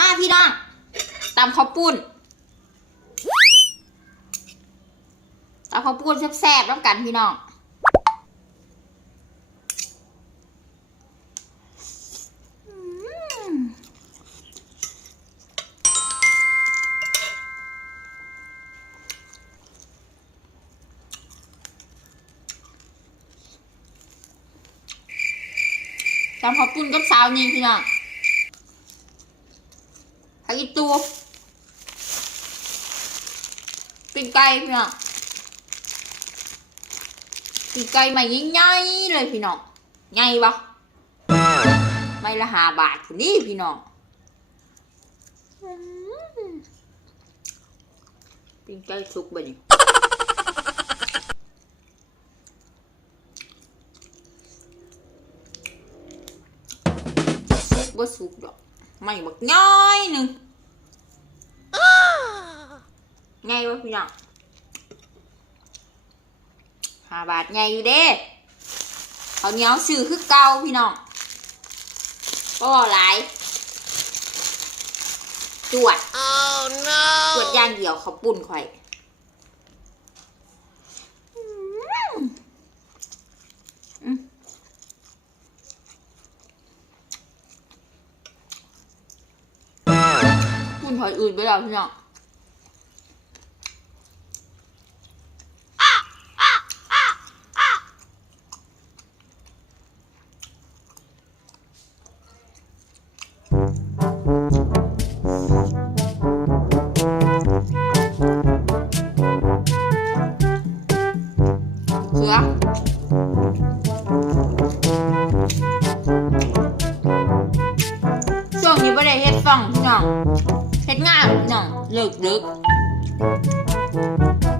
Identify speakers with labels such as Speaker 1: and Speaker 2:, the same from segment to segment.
Speaker 1: มาพี่น้องตำข้าวปุ้นตำข้าวปุ้นแซ่บๆแล้วกันพี่น้องอืมตำข้าวปุ้นกับสาวนี่พี่น้อง อีตูปิ้งไก่พี่น้องปิ้งไก่ใหม่งใหญ่เลยพี่น้องใหญ่ปะไม่ละหาบาทนนี้พี่น้องอืมปิ้งไก่สุกบ่นี่กบ่สุกดอกไม่บักน้อยหนึ่ง ไงวะพี่น้องห้าบาทไงอยู่เด้เขาวเหนียวซื้อคือเก่าพี่น้องก็หลายจวด
Speaker 2: Oh
Speaker 1: จวด
Speaker 2: no!
Speaker 1: อย่างเดียวเขาวปุ่นข่อยอืมอืมปุ่นข่อยอื่นไปแล้วพี่น้อง สือช่วงนี้ไม่ได้เฮ็ดฟังพี่น้องเฮ็ดงานพี่น้องเลิกดึกก็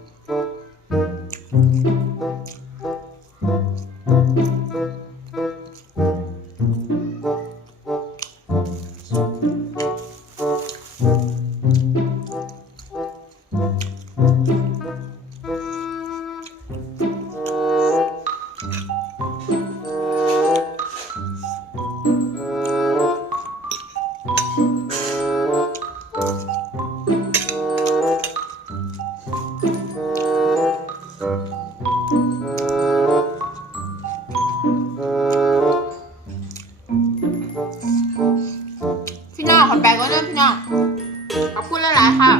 Speaker 1: ขอแปลงไว้ด้วยพี่น้องขอบคุณหลายๆค่ะ